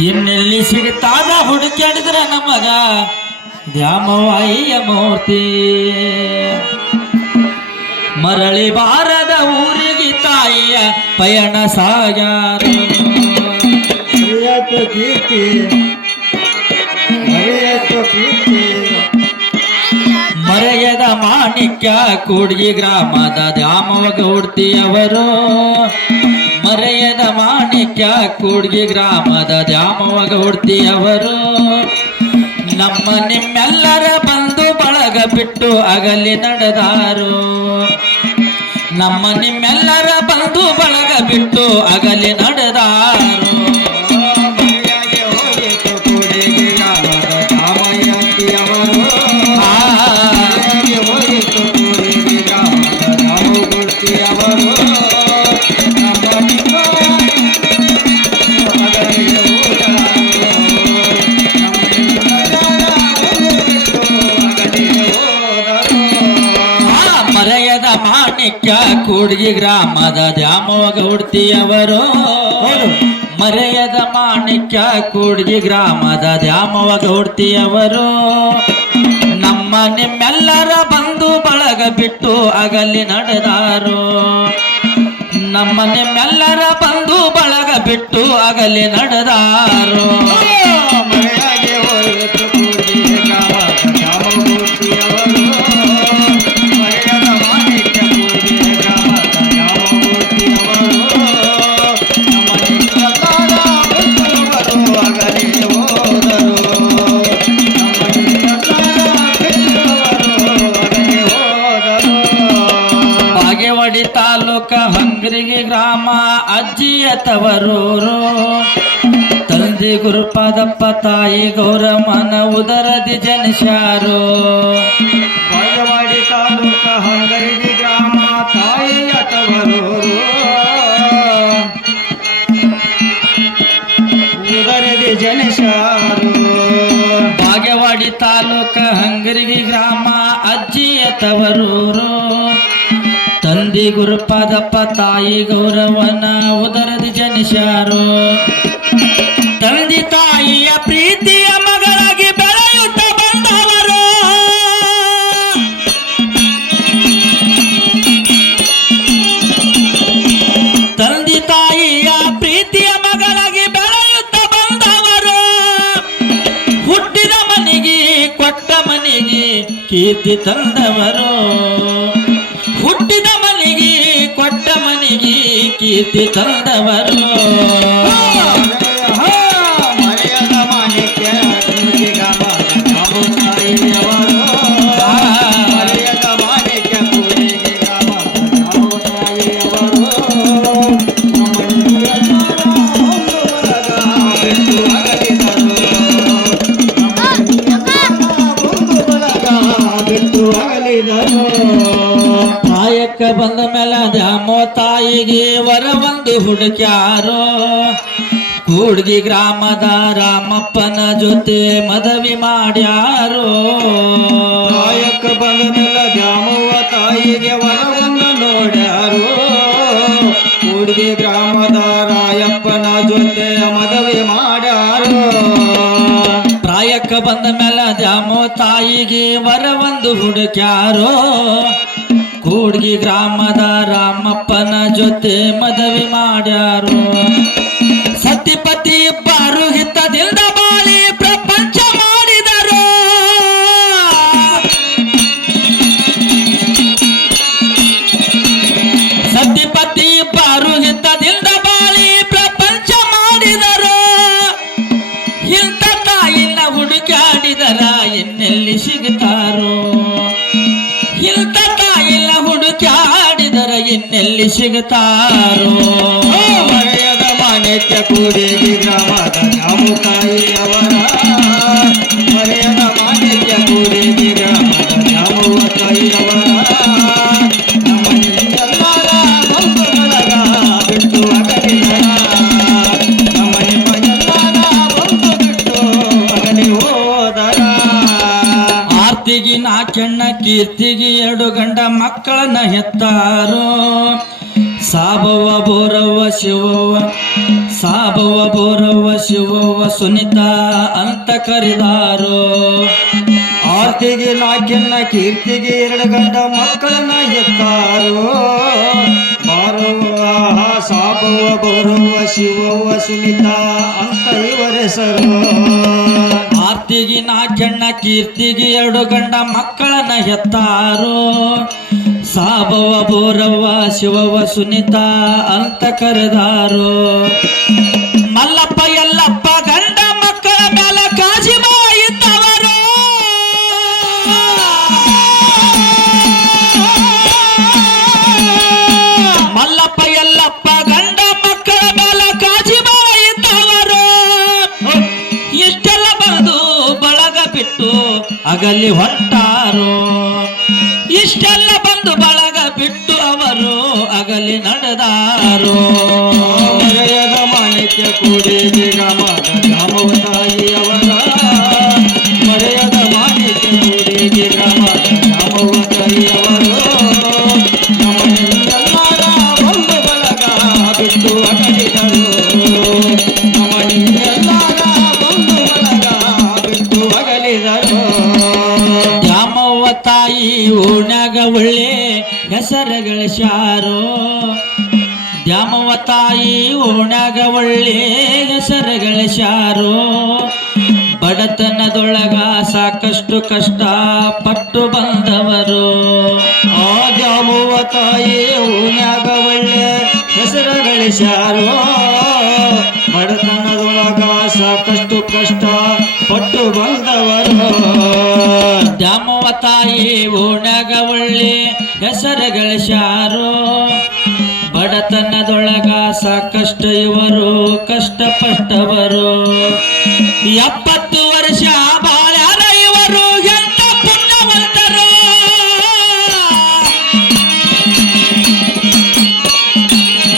ಇನ್ನೆಲ್ಲಿ ಸಿಗುತ್ತಾದ ಹುಡುಕಾಡಿದ್ರ ನಮಗ ದ್ಯಾಮವಾಯಿಯ ಮೂರ್ತಿ ಮರಳಿ ಬಾರದ ಊರಿಗೆ ತಾಯಿಯ ಪಯಣ ಸಾಗ್ಯಾರ ಕೀರ್ತಿ ಮರೆಯದ ಮಾಣಿಕ್ಯ ಕೂಡ್ಗಿ ಗ್ರಾಮದ ದ್ಯಾಮವ ಗೌಡ್ತಿಯವರು ಮರೆಯದ ಮಾಣಿಕ್ಯ ಕೂಡ್ಗಿ ಗ್ರಾಮದ ದ್ಯಾಮವ ಗೌಡ್ತಿಯವರು ನಮ್ಮ ನಿಮ್ಮೆಲ್ಲರ ಬಂಧು ಬಳಗ ಬಿಟ್ಟು ಅಗಲಿ ನಡೆದಾರು ನಮ್ಮ ನಿಮ್ಮೆಲ್ಲರ ಬಂಧು ಬಳಗ ಬಿಟ್ಟು ಅಗಲಿ ನಡೆದಾರು ಮಾಣಿಕ್ಯ ಕೂಡ್ಗಿ ಗ್ರಾಮದ ದ್ಯಾಮವ ಗೌಡ್ತಿಯವರು ಮರೆಯದ ಮಾಣಿಕ್ಯ ಕೂಡ್ಗಿ ಗ್ರಾಮದ ದ್ಯಾಮವ ಗೌಡ್ತಿಯವರು ನಮ್ಮ ನಿಮ್ಮೆಲ್ಲರ ಬಂಧು ಬಳಗ ಬಿಟ್ಟು ಅಗಲಿ ನಡೆದಾರು ನಮ್ಮ ನಿಮ್ಮೆಲ್ಲರ ಬಂಧು ಬಳಗ ಬಿಟ್ಟು ಅಗಲಿ ನಡೆದಾರು ತಾಲೂಕ ಹಂಗರಿಗೆ ಗ್ರಾಮ ಅಜ್ಜಿಯ ತವರೂರು ತಂದೆ ಗುರುಪಾದಪ್ಪ ತಾಯಿ ಗೌರಮ್ಮನ ಉದರದಿ ಜನಿಸ್ಯಾರು ಬಾಗವಾಡಿ ತಾಲೂಕ ಹಂಗರಿಗೆ ಗ್ರಾಮ ತಾಯಿಯ ತವರೂರು ಉದರದಿ ಜನಿಸ್ಯಾರು ಬಾಗವಾಡಿ ತಾಲೂಕ ಹಂಗರಿಗೆ ಗ್ರಾಮ ಅಜ್ಜಿಯ ತವರೂರು ತಂದೆ ಗುರುಪಾದಪ್ಪ ತಾಯಿ ಗೌರವನ ಉದರದಿ ಜನಿಸ್ಯಾರು ತಂದೆ ತಾಯಿಯ ಪ್ರೀತಿಯ ಮಗಳಾಗಿ ಬೆಳೆಯುತ್ತ ಬಂದವರು ತಂದೆ ತಾಯಿಯ ಪ್ರೀತಿಯ ಮಗಳಾಗಿ ಬೆಳೆಯುತ್ತ ಬಂದವರು ಹುಟ್ಟಿದ ಮನೆಗೆ ಕೊಟ್ಟ ಮನೆಗೆ ಕೀರ್ತಿ ತಂದವರು ಹುಟ್ಟಿದ ಮನೆಗೆ ಕೊಟ್ಟ ಮನೆಗೆ ಕೀರ್ತಿ ತಂದವರು ಮರೆಯದ ಮಾಣಿಕ್ಯ ಕೂಡ್ಗಿ ಗ್ರಾಮದ ದ್ಯಾಮವ ತಾಯಿಯವರು ಮರೆಯದ ಮಾಣಿಕ್ಯ ಕೂಡ್ಗಿ ಗ್ರಾಮದ ದ್ಯಾಮವ ತಾಯಿಯವರು ಬಿಟ್ಟು ಅಗಲಿದರು ಪ್ರಾಯಕ್ಕೆ ಬಂದ ಮೇಲೆ ದ್ಯಾಮೋ ತಾಯಿಗೆ ವರ ಒಂದು ಹುಡುಕ್ಯಾರೋ ಕೂಡ್ಗಿ ಗ್ರಾಮದ ರಾಮಪ್ಪನ ಜೊತೆ ಮದುವೆ ಮಾಡ್ಯಾರೋ ಪ್ರಾಯಕ್ಕೆ ಬಂದ ಮೇಲೆ ದ್ಯಾಮವ್ವ ತಾಯಿಗೆ ವರವನ್ನು ನೋಡ್ಯಾರೋ ಕೂಡ್ಗಿ ಗ್ರಾಮದ ರಾಯಪ್ಪನ ಜೊತೆ ಮದುವೆ ಮಾಡ್ಯಾರೋ ಪ್ರಾಯಕ್ಕೆ ಬಂದ ಮೇಲೆ ದ್ಯಾಮೋ ತಾಯಿಗೆ ವರ ಒಂದು ಹುಡುಕ್ಯಾರೋ ಕೂಡ್ಗಿ ಗ್ರಾಮದ ರಾಮಪ್ಪನ ಜೊತೆ ಮದುವೆ ಮಾಡ್ಯಾರೋ ಸತಿಪತಿ ಇಬ್ಬರು ಹಿತದಿಂದ ಬಾಳಿ ಪ್ರಪಂಚ ಮಾಡಿದರು ಸತಿಪತಿ ಇಬ್ಬರು ಹಿತದಿಂದ ಬಾಳಿ ಪ್ರಪಂಚ ಮಾಡಿದರು ಇಂಥ ತಾಯಿನ ಹುಡುಕಾಡಿದರ ಇನ್ನೆಲ್ಲಿ ಸಿಗುತ್ತಾರೋ ಇಂಥ ತಾಯಿನ ಹುಡುಕಾಡಿದರ ಇನ್ನೆಲ್ಲಿ ಸಿಗುತ್ತಾರೋ ಮರೆಯದ ಮಾಣಿಕ್ಯ ಕೂಡ್ಗಿ ಗ್ರಾಮದ ದ್ಯಾಮವ್ವ ತಾಯಿಯವರ ಮರೆಯದ ಮಾಣಿಕ್ಯ ಕೂಡ್ಗಿ ಗ್ರಾಮದ ದ್ಯಾಮವ್ವ ತಾಯಿಯವರ ನಮ್ಮ ನಿಮ್ಮೆಲ್ಲರ ಬಂಧು ಬಳಗ ಬಿಟ್ಟು ಅಗಲಿದರ ನಮ್ಮ ನಿಮ್ಮೆಲ್ಲರ ಬಂಧು ಬಿಟ್ಟು ಅಗಲಿ ಹೋದರ ಆರ್ತಿಗೆ ನಾಕೆಣ್ಣ ಕೀರ್ತಿಗೆ 2 ಗಂಡ ಮಕ್ಕಳನ್ನ ಹೆತ್ತಾರೋ ಸಾಬವ್ವ ಬೋರವ್ವ ಶಿವವ್ವ ಸಾಬವ್ವ ಬೋರವ್ವ ಶಿವವ್ವ ಸುನಿತಾ ಅಂತ ಕರೆದಾರೋ. ಆರ್ತಿಗೆ ನಾಕೆನ್ನ ಕೀರ್ತಿಗೆ ಎರಡು ಗಂಡ ಮಕ್ಕಳನ್ನ ಎತ್ತಾರೋ. ಬಾರವ್ವ ಸಾಬವ್ವ ಬೋರವ್ವ ಶಿವವ್ವ ಸುನಿತಾ ಅಂತ ಇವರೆಸರು. ಆರ್ತಿಗೆ ನಾಕೆಣ್ಣ ಕೀರ್ತಿಗೆ ಎರಡು ಗಂಡ ಮಕ್ಕಳನ್ನ ಹೆತ್ತಾರೋ. ಸಾಬವ್ವ ಬೋರವ್ವ ಶಿವವ್ವ ಸುನಿತಾ ಅಂತ ಕರೆದಾರೋ. ಮಲ್ಲಪ್ಪ ಎಲ್ಲಪ್ಪ ಗಂಡ ಮಕ್ಕಳ ಮೇಲ ಕಾಜಿ ಇದ್ದವರು. ಮಲ್ಲಪ್ಪ ಎಲ್ಲಪ್ಪ ಗಂಡ ಮಕ್ಕಳ ಮೇಲ ಕಾಜಿ ಇದ್ದವರು. ಇಷ್ಟೆಲ್ಲ ಬಂದು ಬಳಗ ಬಿಟ್ಟು ಅಗಲಿ ಹೊಂಟಾರೋ. ಇಷ್ಟೆಲ್ಲ ಬಂದು ಬಳಗ ಬಿಟ್ಟು ಅವರು ಅಗಲಿ ನಡೆದಾರೋ. ಮರೆಯದ ಮಾಣಿಕ್ಯ ಕೂಡಿಗೆ ಗ್ರಾಮದ ದ್ಯಾಮವ್ವ ತಾಯಿಯವರ. ಮರೆಯದ ಮಾಣಿಕ್ಯ ಕೂಡಿಗೆ ಗ್ರಾಮದ ದ್ಯಾಮವ್ವ ತಾಯಿಯವರು. ನಮ್ಮನೆಲ್ಲರ ಒಂದು ಬಳಗ ಬಿಟ್ಟು ಅಗಲಿದರು. ನಮ್ಮನೆಲ್ಲರ ಒಂದು ಬಳಗ ಬಿಟ್ಟು ಅಗಲಿದರು. ದ್ಯಾಮವ್ವ ತಾಯಿ ಓಣ್ಯಾಗ ಒಳ್ಳೆ ಹೆಸರು ಗಳಿಸ್ಯಾರೋ. ದ್ಯಾಮವ್ವ ತಾಯಿ ಓಣ್ಯಾಗ ಒಳ್ಳೆ ಹೆಸರು ಗಳಿಸ್ಯಾರೋ. ಬಡತನದೊಳಗ ಸಾಕಷ್ಟು ಕಷ್ಟ ಪಟ್ಟು ಬಂದವರು. ಆ ದ್ಯಾಮವ್ವ ತಾಯಿ ಓಣ್ಯಾಗ ಒಳ್ಳೆ ಹೆಸರು ಗಳಿಸ್ಯಾರೋ. ಬಡತನದೊಳಗ ಸಾಕಷ್ಟು ಕಷ್ಟ ಪಟ್ಟು ಬಂದವರು. ದ್ಯಾಮವ್ವ ತಾಯಿ ಓಣ್ಯಾಗ ಒಳ್ಳೆ ಹೆಸರು ಗಳಿಸ್ಯಾರೋ. ಬಡತನದೊಳಗ ಸಾಕಷ್ಟು ಇವರು ಕಷ್ಟಪಟ್ಟವರು.